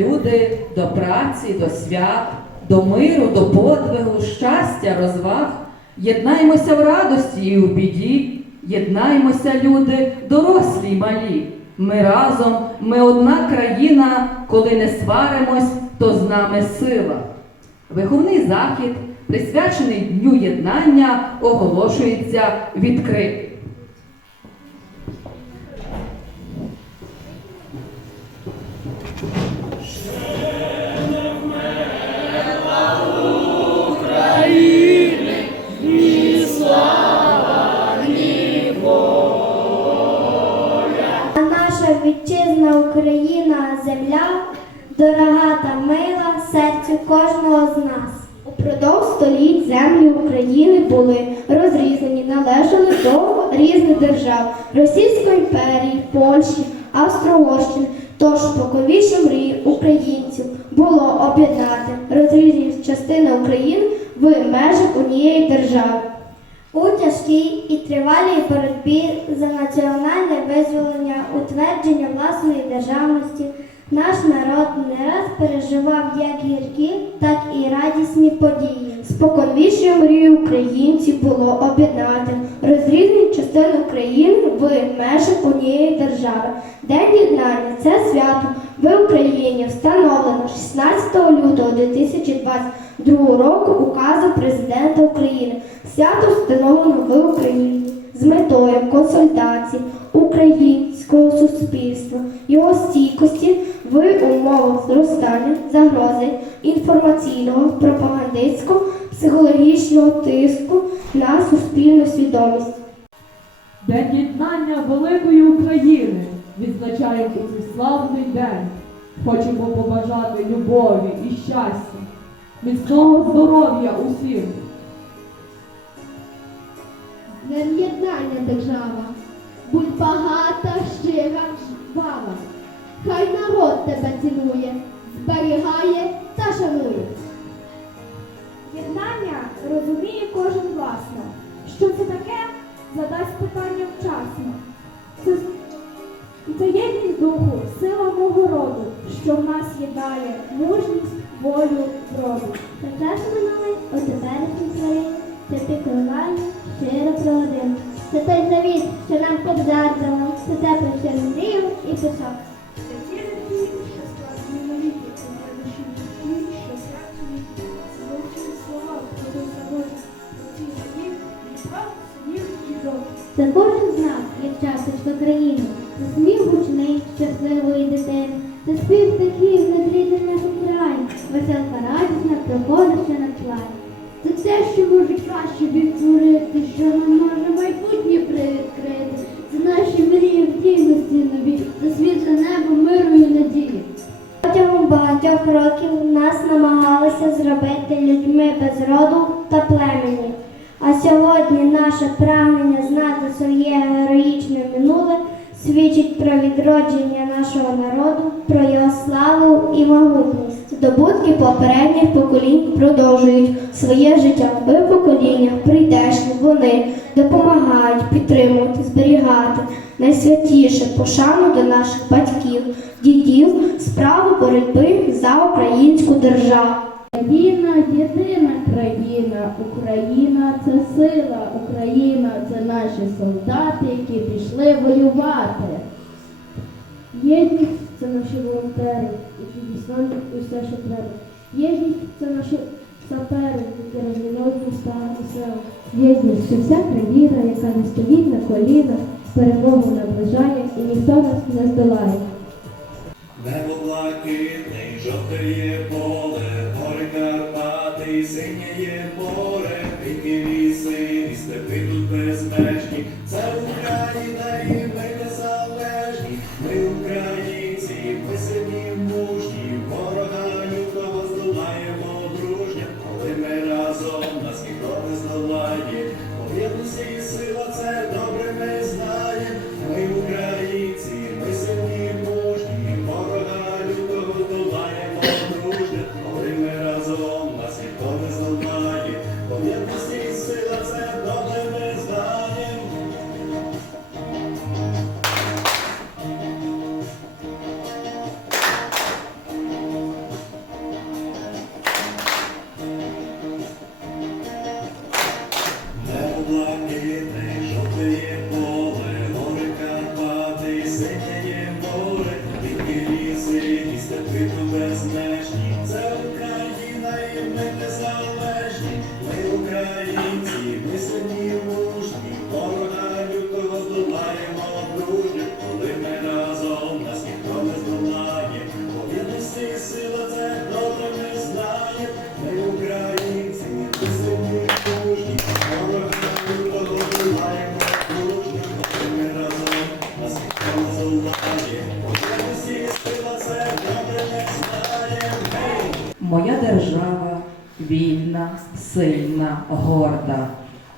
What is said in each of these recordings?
люди до праці, до свят, до миру, до подвигу, щастя, розваг. Єднаймося в радості і у біді, єднаймося, люди, дорослі й малі. Ми разом, ми одна країна, коли не сваримось, то з нами сила. Виховний захід, присвячений Дню єднання, оголошується відкритим. З нас. Упродовж століть землі України були розрізані, належали до різних держав Російської імперії, Польщі, Австро-Угорщини. Тож споконвіше мрії українців було об'єднати розрізані частини України в межах однієї держави. У тяжкій і тривалій боротьбі за національне визволення, утвердження власної державності, наш народ не раз переживав як гіркі, так і радісні події. Споконвічною мрією українців було об'єднати розрізані частини України в межах однієї держави. День єднання це свято в Україні встановлено 16 лютого 2022 року указом президента України. Свято встановлено в Україні з метою консультації українського суспільства, його стійкості в умовах зростання загрози інформаційного, пропагандистського, психологічного тиску на суспільну свідомість. День єднання великої України відзначаємо у цей славний день. Хочемо побажати любові і щастя, міцного здоров'я усім. Єднання держава, будь багата, щира, жвава. Хай народ тебе цінує, зберігає та шанує. Єднання розуміє кожен власно. Що це таке, задасть питання вчасно. Це, це єдність духу, сила мого роду, що в нас єднає мужність, волю, вроду. Та час минулий у теперішній країні, це піклування, щиро про один. Це той завіт, що нам що він мріяв і писав. Це кожен з нас є часточка країни, це сміх гучний, щасливої дитини, це спів птахів над нашим краєм, веселка радісна проходить ще над плані. Це те, що може краще відтворити, продовжують своє життя в поколіннях прийдешні. Вони допомагають підтримувати, зберігати найсвятіше пошану до наших батьків, дідів, справу боротьби за українську державу. Україна єдина країна, Україна це сила, Україна це наші солдати, які пішли воювати. Єдність це наші волонтери, які дістануть усе, що треба. Єдність це наші сапери, які розмінують міста села. Єдність це вся країна, яка не стоїть на колінах, перемогу наближає і ніхто нас не здолає. Небо блакитний, жовтеє поле, гори Карпати, синєє море, дикі ліси, і степи тут безмежні. Вільна, сильна, горда,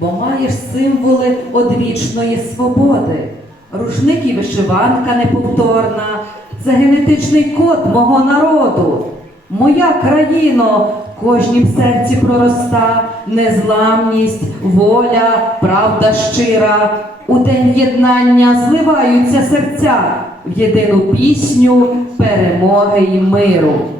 бо маєш символи одвічної свободи. Рушник і вишиванка неповторна, це генетичний код мого народу. Моя країно в кожнім серці пророста, незламність, воля, правда щира. У день єднання зливаються серця в єдину пісню перемоги й миру.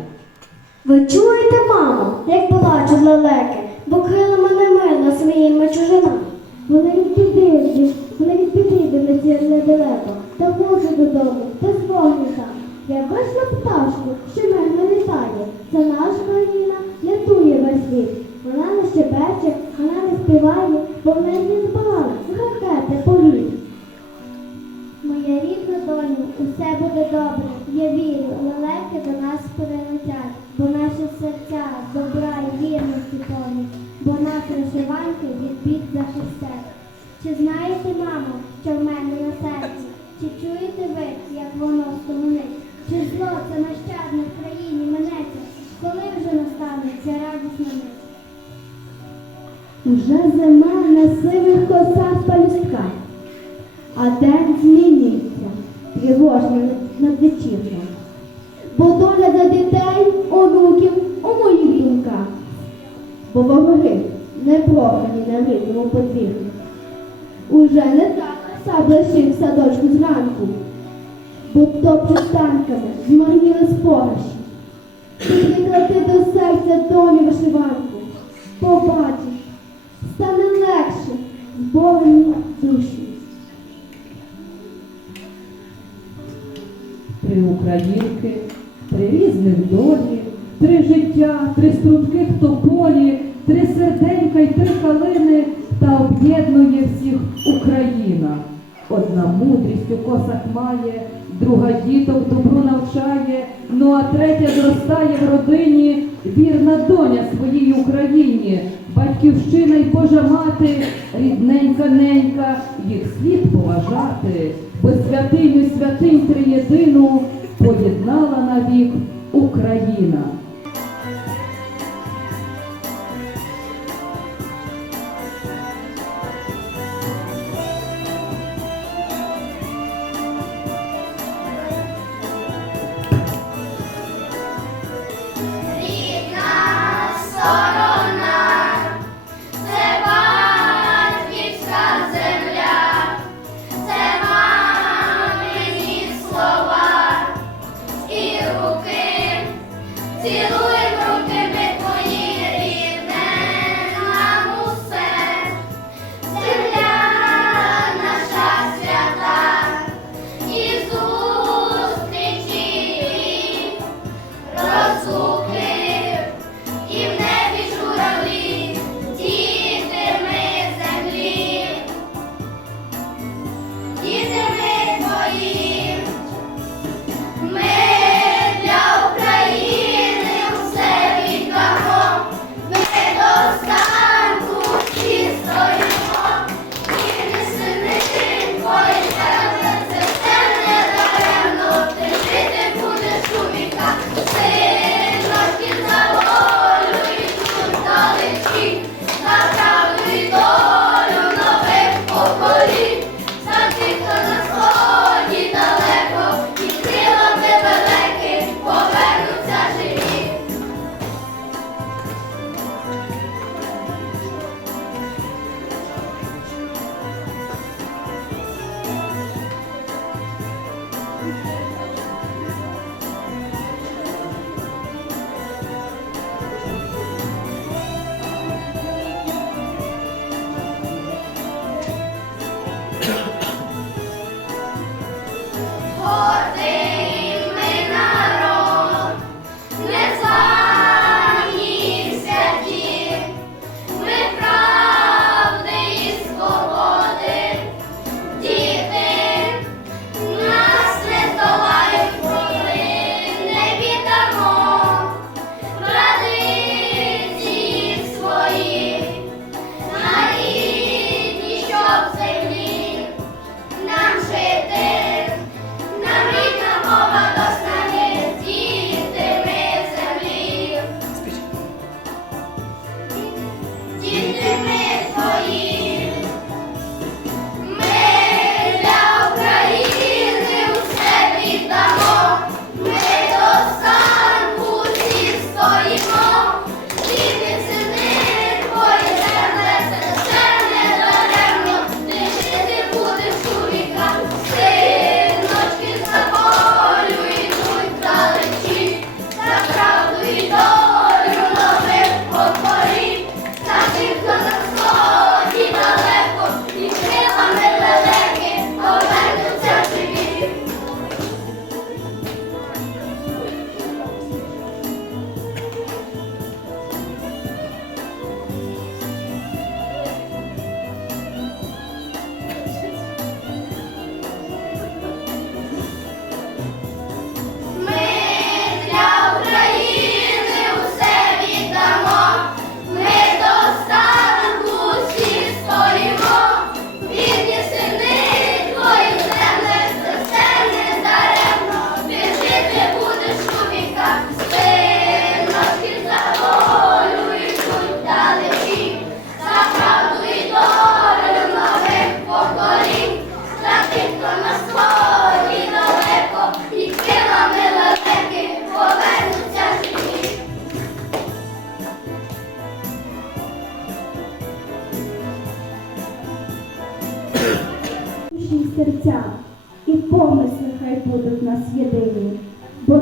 Ви чуєте, мамо, як плачуть лелеки, бо крилами не мило своїми чужинами. Вони від біди, вони від біди летять недалеко, та можу додому, без вогню там. Я вийшла пташку, що мирно літає. Це наша країна, рятує весь світ. Вона не щебече, вона не співає, бо в неї не збагали з ракети політ. Моя рідна доню, усе буде добре. Я вірю, лелеки до нас прилетять, бо вороги не прохані на рідному подвір'ї. Уже не так сабля ще в садочку зранку, бо топчуть танками, змарніли спогаші. Ти до серця доню вишиванку, побачиш, стане легше, зборені душі. Три українки, три різних долі, три життя, три струнких тополі, три серденька й три калини, та об'єднує всіх Україна. Одна мудрість у косах має, друга діток добру навчає, ну а третя зростає в родині, вірна доня своїй Україні, батьківщина й Божа мати, рідненька ненька, їх слід поважати, бо святиню святинь триєдину поєднала навік Україна.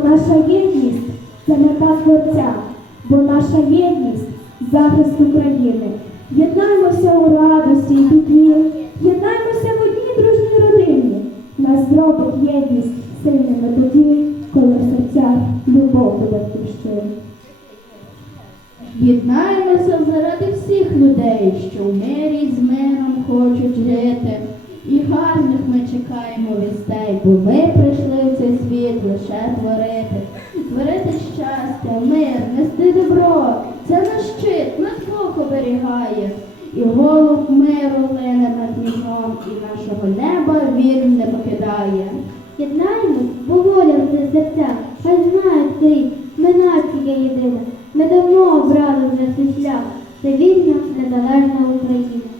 наша єдність це мета Творця, бо наша єдність захист України. Єднаємося у радості. і обіцяла, це вільна незалежна Україна.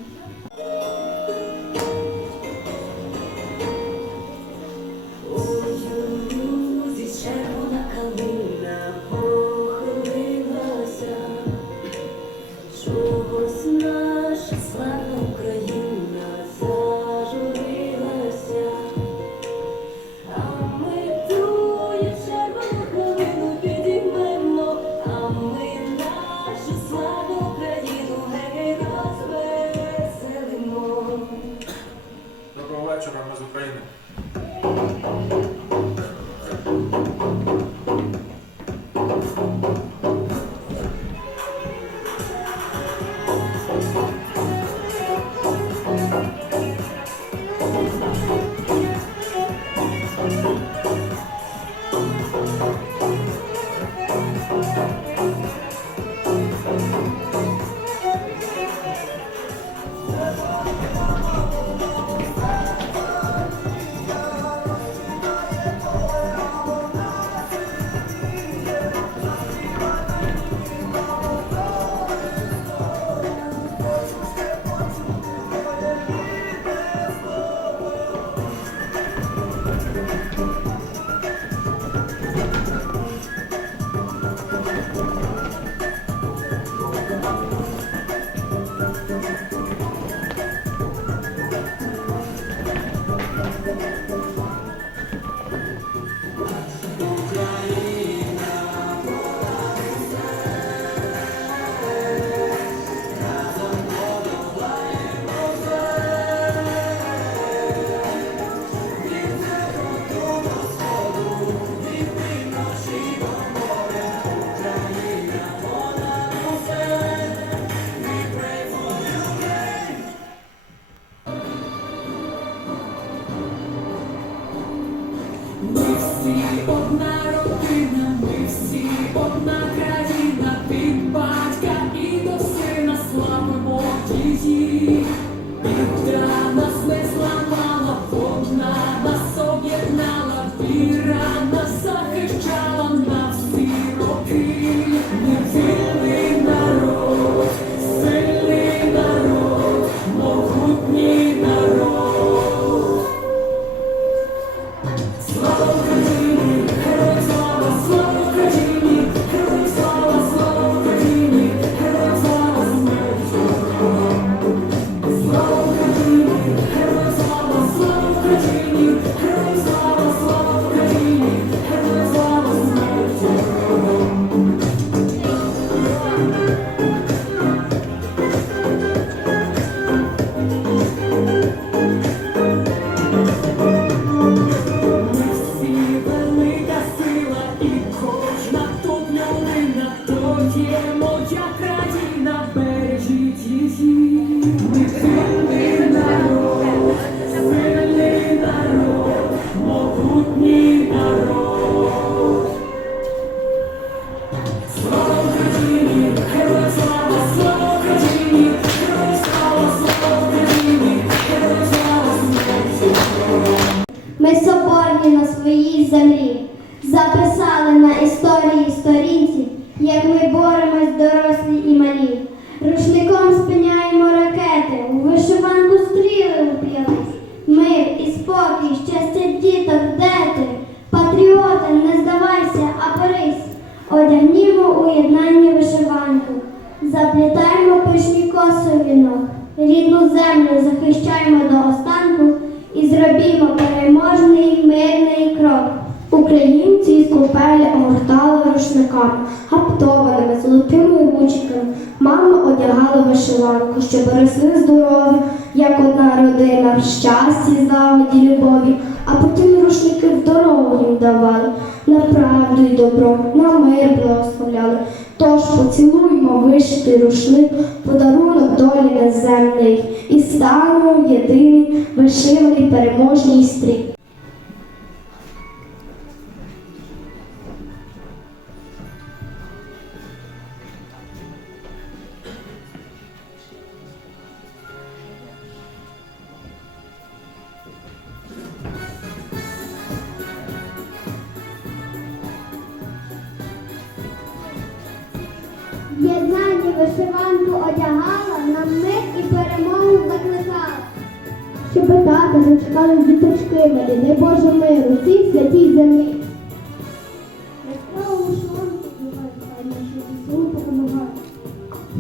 Щасті, заводі, любові, а потім рушники в дорогу їм давали, на правду й добро, на мир благословляли. Тож поцілуймо вишитий рушник, подарунок долі неземний, і стану єдиний вишиваний переможній стрій.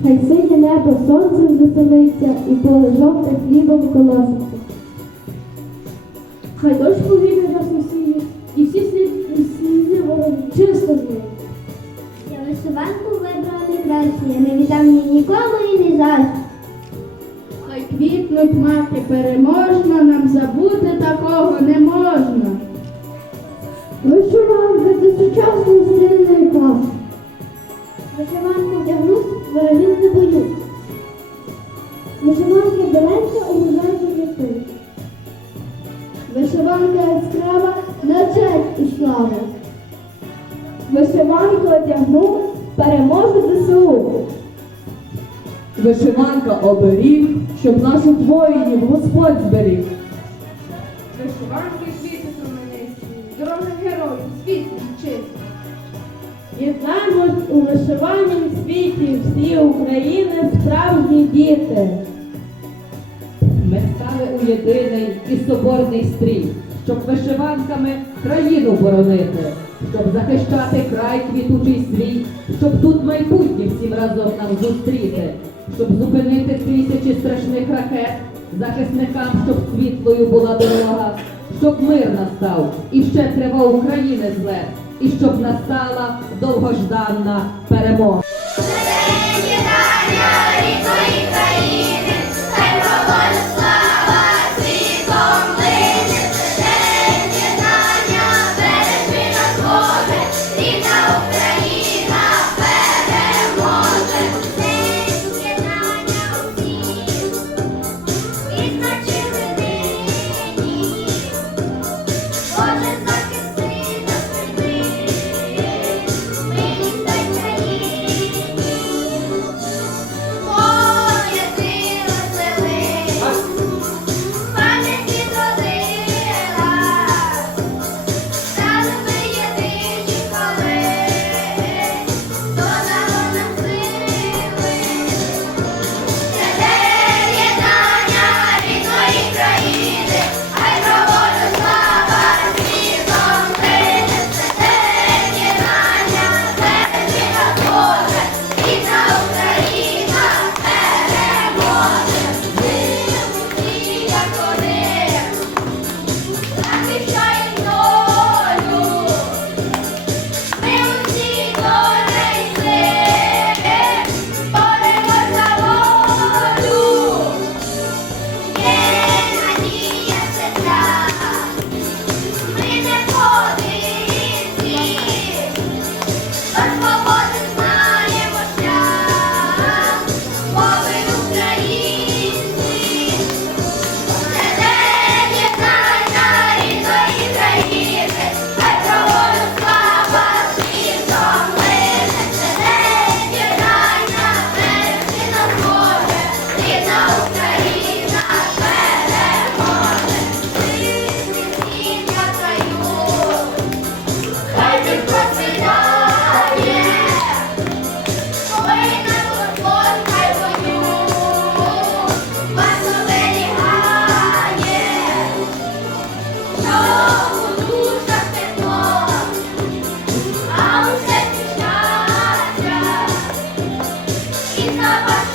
Хай синє небо сонцем веселиться і поле жовте хлібом колоситься. Хай дощ повільно нас усіє, і всі слід- і слізи ворог чисто змиє. Я вишиванку вибрала найкраще, я не віддам її нікому і не завжди. Хай квітнуть маки переможно, нам забути такого не можна. Вишиванка це сучасний сильний клас. Вишиванку вдягнусь, ворогів не боюсь. Вишиванка біленька у літи. Вишиванка яскрава на честь і славу. Вишиванку одягну, переможу ЗСУ. Вишиванка оберіг, щоб наших воїнів Господь зберіг. Вишиванки квіти променисті, дороги героїв, світлі, чисті. Єднаємось у вишиванім світі всі України справжні діти. Ми стали у єдиний і соборний стрій, щоб вишиванками країну боронити, щоб захищати край квітучий свій, щоб тут майбутнє всім разом нам зустріти, щоб зупинити тисячі страшних ракет, захисникам, щоб світлою була дорога, щоб мир настав і ще тривав України зле, і щоб настала довгожданна перемога. Savaş